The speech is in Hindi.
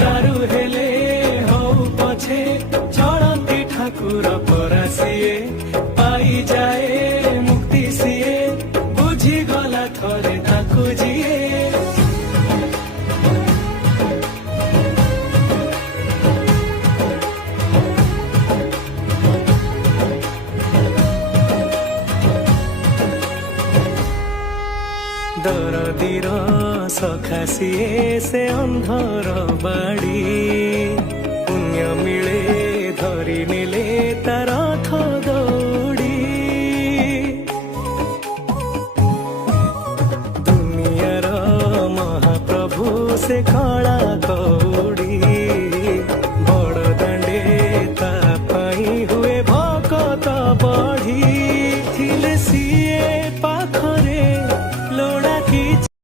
दारू हेले हौ पछे चढ़ती ठाकुर परासिए पाई जाए मुक्ति सिए बुझी गला थरे ताकू जिए दरदीर सखा सिए से अंधर बाड़ी पुण्य मिले धरी नेले तार रथ दौड़ी दुनियार महाप्रभु से कला